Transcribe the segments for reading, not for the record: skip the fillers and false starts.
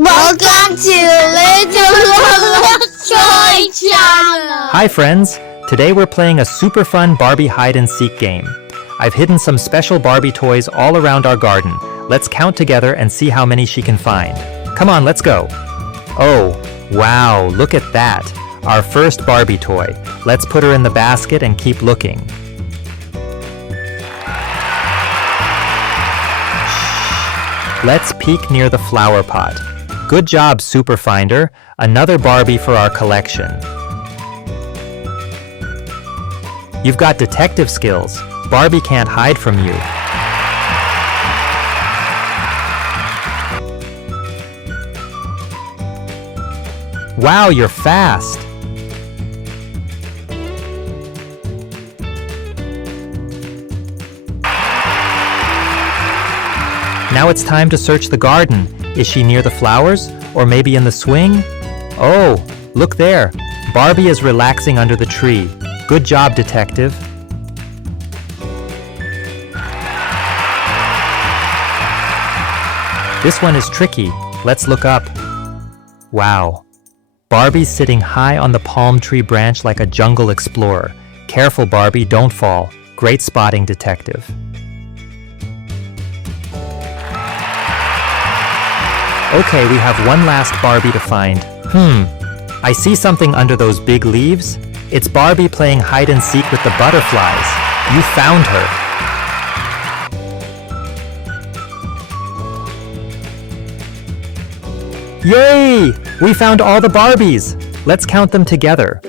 Welcome to Little Lolo's Toy Channel! Hi friends! Today we're playing a super fun Barbie hide-and-seek game. I've hidden some special Barbie toys all around our garden. Let's count together and see how many she can find. Come on, let's go! Oh, wow, look at that! Our first Barbie toy. Let's put her in the basket and keep looking. Let's peek near the flower pot. Good job, Super Finder. Another Barbie for our collection. You've got detective skills. Barbie can't hide from you. Wow, you're fast! Now it's time to search the garden. Is she near the flowers? Or maybe in the swing? Oh, look there. Barbie is relaxing under the tree. Good job, detective. This one is tricky. Let's look up. Wow. Barbie's sitting high on the palm tree branch like a jungle explorer. Careful, Barbie, don't fall. Great spotting, detective. Okay, we have one last Barbie to find. I see something under those big leaves. It's Barbie playing hide-and-seek with the butterflies. You found her. Yay! We found all the Barbies! Let's count them together.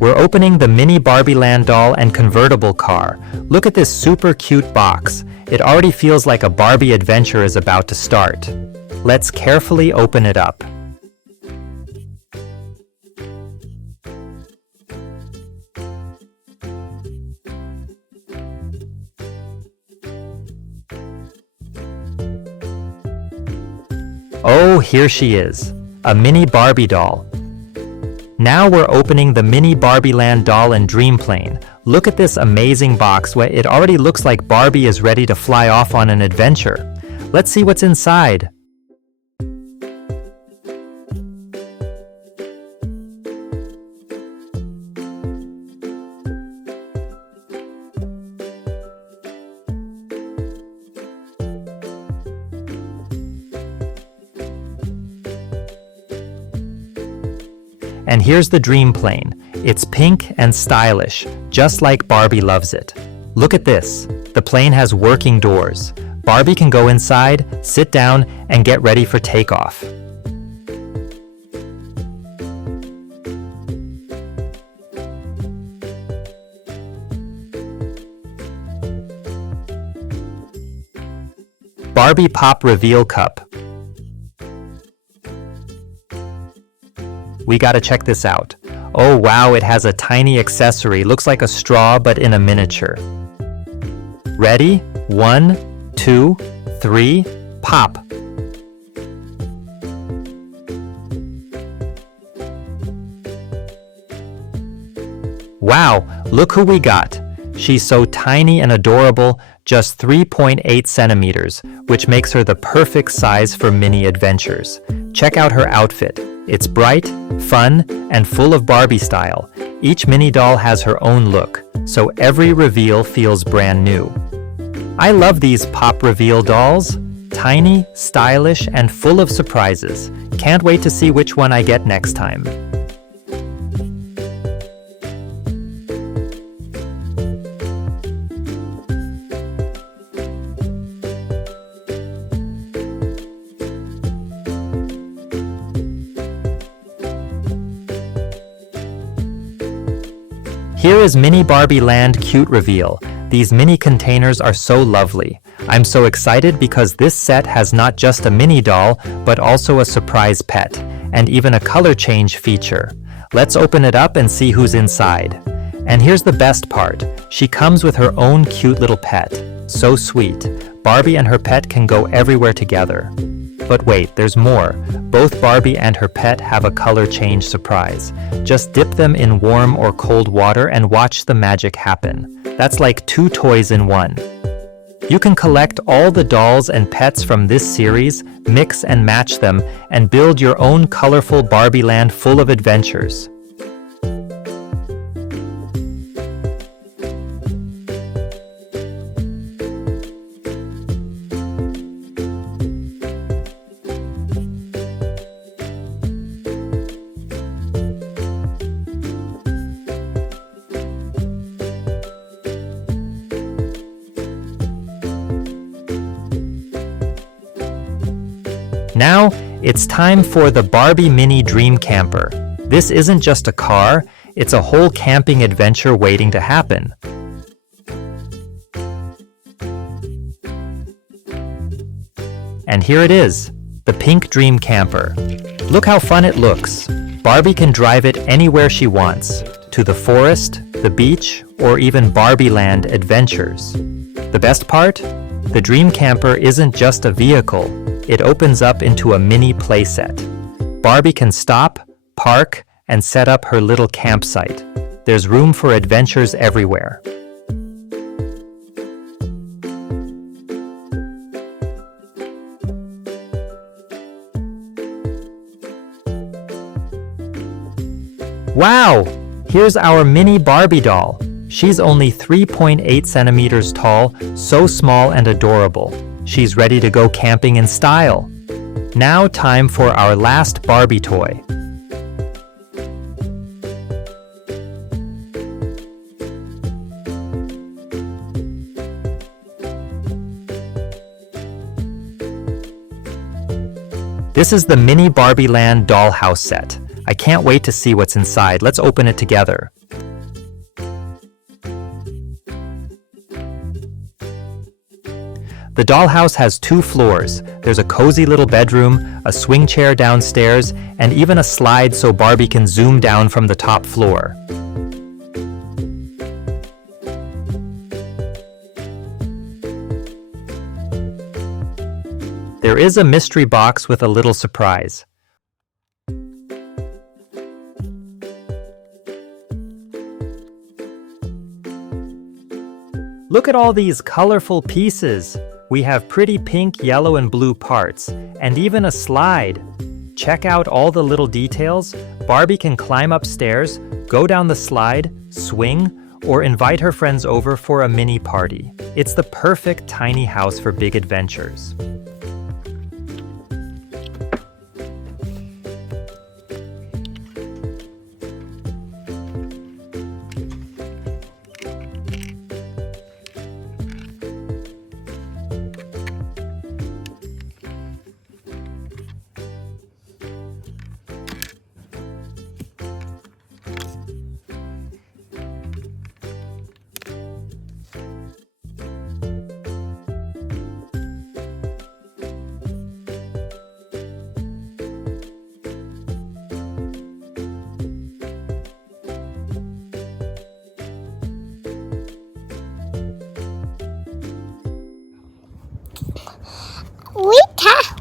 We're opening the mini Barbie Land doll and convertible car. Look at this super cute box. It already feels like a Barbie adventure is about to start. Let's carefully open it up. Oh, here she is. A mini Barbie doll. Now we're opening the mini Barbie Land doll and dream plane. Look at this amazing box where it already looks like Barbie is ready to fly off on an adventure. Let's see what's inside. And here's the dream plane. It's pink and stylish, just like Barbie loves it. Look at this. The plane has working doors. Barbie can go inside, sit down, and get ready for takeoff. Barbie Pop Reveal Cup. We gotta check this out. Oh wow, it has a tiny accessory. Looks like a straw, but in a miniature. Ready? 1, 2, 3, pop! Wow, look who we got. She's so tiny and adorable, just 3.8 centimeters, which makes her the perfect size for mini adventures. Check out her outfit. It's bright, fun, and full of Barbie style. Each mini doll has her own look, so every reveal feels brand new. I love these pop reveal dolls. Tiny, stylish, and full of surprises. Can't wait to see which one I get next time. Here is Mini Barbie Land Cute Reveal. These mini containers are so lovely. I'm so excited because this set has not just a mini doll, but also a surprise pet. and even a color change feature. Let's open it up and see who's inside. And here's the best part. She comes with her own cute little pet. So sweet. Barbie and her pet can go everywhere together. But wait, there's more. Both Barbie and her pet have a color change surprise. Just dip them in warm or cold water and watch the magic happen. That's like 2 toys in 1. You can collect all the dolls and pets from this series, mix and match them, and build your own colorful Barbie land full of adventures. Now, it's time for the Barbie Mini Dream Camper. This isn't just a car, it's a whole camping adventure waiting to happen. And here it is, the pink Dream Camper. Look how fun it looks. Barbie can drive it anywhere she wants, to the forest, the beach, or even Barbie Land adventures. The best part? The Dream Camper isn't just a vehicle. It opens up into a mini playset. Barbie can stop, park, and set up her little campsite. There's room for adventures everywhere. Wow! Here's our mini Barbie doll. She's only 3.8 centimeters tall, so small and adorable. She's ready to go camping in style. Now time for our last Barbie toy. This is the mini Barbie Land dollhouse set. I can't wait to see what's inside. Let's open it together. The dollhouse has 2 floors. There's a cozy little bedroom, a swing chair downstairs, and even a slide so Barbie can zoom down from the top floor. There is a mystery box with a little surprise. Look at all these colorful pieces. We have pretty pink, yellow, and blue parts, and even a slide. Check out all the little details. Barbie can climb upstairs, go down the slide, swing, or invite her friends over for a mini party. It's the perfect tiny house for big adventures.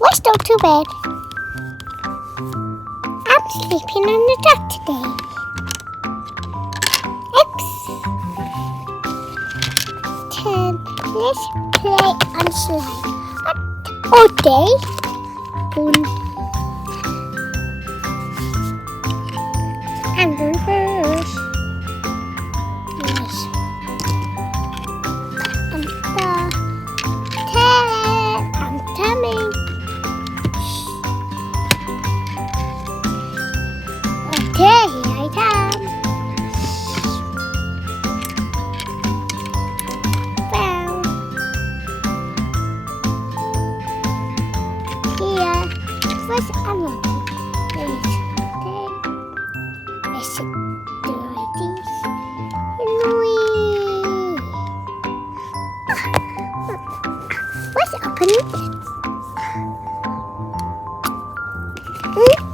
Let's go to bed. I'm sleeping on the deck today. Let's play on slide. All day. I'm going first. Yes. I'm coming. Okay, here I come. Well, here, first I'm let's do like this. Let's open it.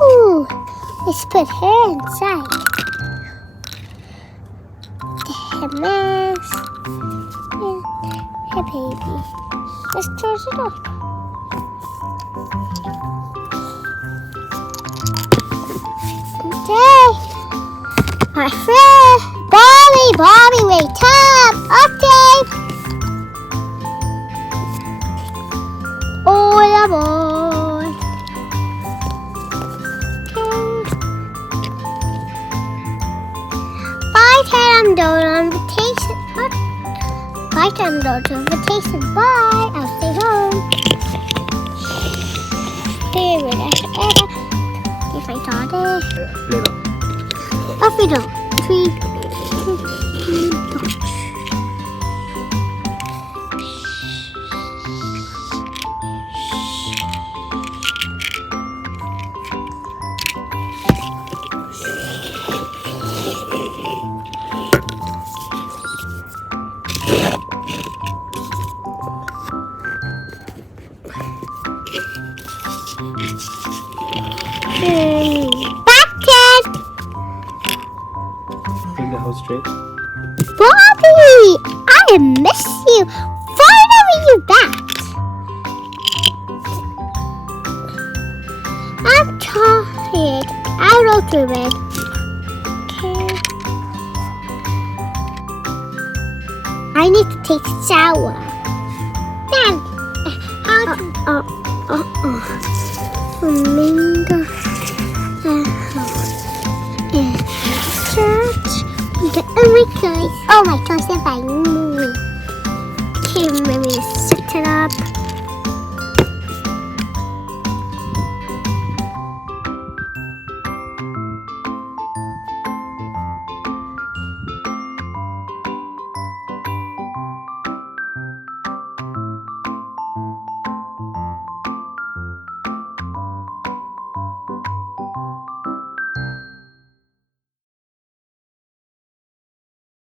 Ooh. put her inside. Her mask. And her baby. Let's close it up. Okay. My friend. Barbie, wait up. Okay. All aboard. Playtime door invitation. Playtime door to invitation. Bye. I'll stay home. Here we go. If I thought it. Lolo. Off we go. 3, 2, 1. Back Bring the house straight. Barbie, I miss you. Finally, you're back. I'm tired. I'll go to bed. Okay. I need to take a shower. Dad, Flamingo. Church. Oh my toys are by me. Okay, let me set it up.